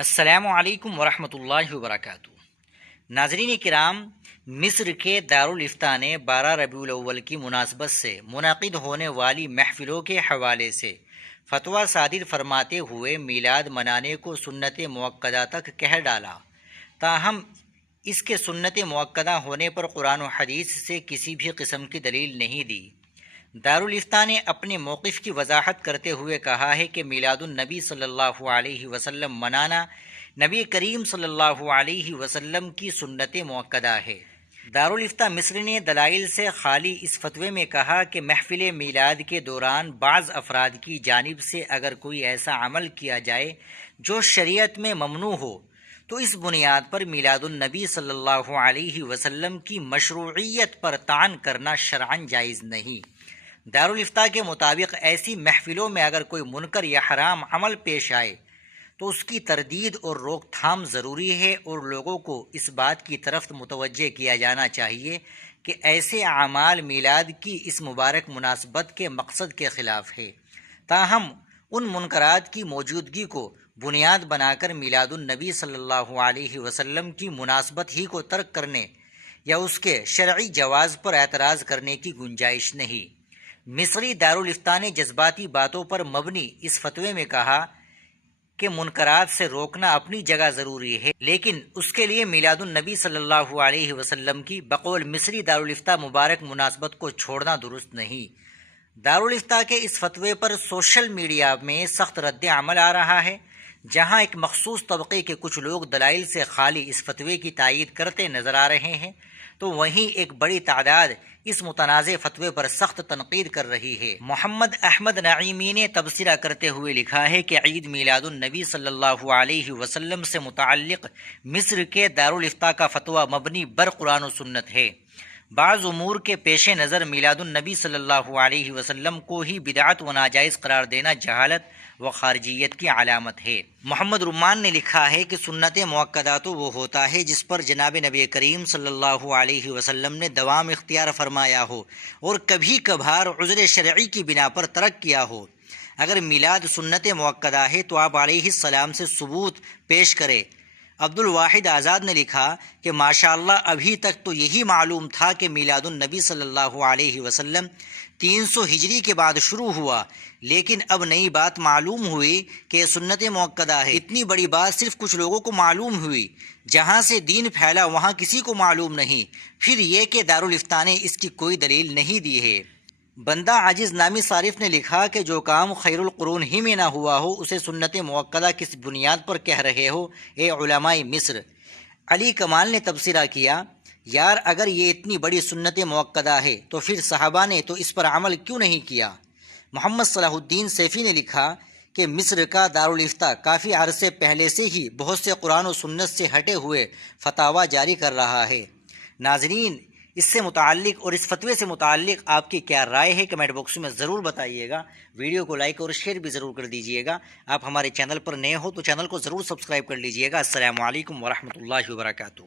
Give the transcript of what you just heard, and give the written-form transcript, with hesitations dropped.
السلام علیکم ورحمۃ اللہ وبرکاتہ۔ ناظرین کرام، مصر کے دارالافتاء نے 12 ربیع الاول کی مناسبت سے منعقد ہونے والی محفلوں کے حوالے سے فتویٰ صادر فرماتے ہوئے میلاد منانے کو سنت مؤکدہ تک کہہ ڈالا، تاہم اس کے سنت مؤکدہ ہونے پر قرآن و حدیث سے کسی بھی قسم کی دلیل نہیں دی۔ دارالافتاء نے اپنے موقف کی وضاحت کرتے ہوئے کہا ہے کہ میلاد النبی صلی اللہ علیہ وسلم منانا نبی کریم صلی اللہ علیہ وسلم کی سنت مؤکدہ ہے۔ دارالافتاء مصر نے دلائل سے خالی اس فتوے میں کہا کہ محفل میلاد کے دوران بعض افراد کی جانب سے اگر کوئی ایسا عمل کیا جائے جو شریعت میں ممنوع ہو تو اس بنیاد پر میلاد النبی صلی اللہ علیہ وسلم کی مشروعیت پر طعن کرنا شرعاً جائز نہیں۔ دارالافتاء کے مطابق ایسی محفلوں میں اگر کوئی منکر یا حرام عمل پیش آئے تو اس کی تردید اور روک تھام ضروری ہے، اور لوگوں کو اس بات کی طرف متوجہ کیا جانا چاہیے کہ ایسے اعمال میلاد کی اس مبارک مناسبت کے مقصد کے خلاف ہے۔ تاہم ان منکرات کی موجودگی کو بنیاد بنا کر میلاد النبی صلی اللہ علیہ وسلم کی مناسبت ہی کو ترک کرنے یا اس کے شرعی جواز پر اعتراض کرنے کی گنجائش نہیں۔ مصری دارالافتاء نے جذباتی باتوں پر مبنی اس فتوے میں کہا کہ منکرات سے روکنا اپنی جگہ ضروری ہے، لیکن اس کے لیے میلاد النبی صلی اللہ علیہ وسلم کی بقول مصری دارالافتاء مبارک مناسبت کو چھوڑنا درست نہیں۔ دارالافتاء کے اس فتوے پر سوشل میڈیا میں سخت رد عمل آ رہا ہے۔ جہاں ایک مخصوص طبقے کے کچھ لوگ دلائل سے خالی اس فتوے کی تائید کرتے نظر آ رہے ہیں، تو وہیں ایک بڑی تعداد اس متنازع فتوے پر سخت تنقید کر رہی ہے۔ محمد احمد نعیمی نے تبصرہ کرتے ہوئے لکھا ہے کہ عید میلاد النبی صلی اللہ علیہ وسلم سے متعلق مصر کے دارالافتاء کا فتویٰ مبنی بر قرآن و سنت ہے۔ بعض امور کے پیش نظر میلاد النبی صلی اللہ علیہ وسلم کو ہی بدعت و ناجائز قرار دینا جہالت و خارجیت کی علامت ہے۔ محمد رمان نے لکھا ہے کہ سنت مؤکدہ تو وہ ہوتا ہے جس پر جناب نبی کریم صلی اللہ علیہ وسلم نے دوام اختیار فرمایا ہو اور کبھی کبھار عذر شرعی کی بنا پر ترک کیا ہو۔ اگر میلاد سنت مؤکدہ ہے تو آپ علیہ السلام سے ثبوت پیش کرے۔ عبدالواحد آزاد نے لکھا کہ ماشاءاللہ ابھی تک تو یہی معلوم تھا کہ میلاد النبی صلی اللہ علیہ وسلم 300 ہجری کے بعد شروع ہوا، لیکن اب نئی بات معلوم ہوئی کہ یہ سنت مؤکدہ ہے۔ اتنی بڑی بات صرف کچھ لوگوں کو معلوم ہوئی، جہاں سے دین پھیلا وہاں کسی کو معلوم نہیں۔ پھر یہ کہ دارالافتاء نے اس کی کوئی دلیل نہیں دی ہے۔ بندہ عاجز نامی صارف نے لکھا کہ جو کام خیر القرون ہی میں نہ ہوا ہو اسے سنت مؤکدہ کس بنیاد پر کہہ رہے ہو اے علماء مصر۔ علی کمال نے تبصرہ کیا، یار اگر یہ اتنی بڑی سنت مؤکدہ ہے تو پھر صحابہ نے تو اس پر عمل کیوں نہیں کیا؟ محمد صلاح الدین سیفی نے لکھا کہ مصر کا دارالافتاء کافی عرصے پہلے سے ہی بہت سے قرآن و سنت سے ہٹے ہوئے فتاویٰ جاری کر رہا ہے۔ ناظرین، اس سے متعلق اور اس فتوے سے متعلق آپ کی کیا رائے ہے کمنٹ باکس میں ضرور بتائیے گا۔ ویڈیو کو لائک اور شیئر بھی ضرور کر دیجیے گا۔ آپ ہمارے چینل پر نئے ہو تو چینل کو ضرور سبسکرائب کر لیجیے گا۔ السلام علیکم ورحمۃ اللہ وبرکاتہ۔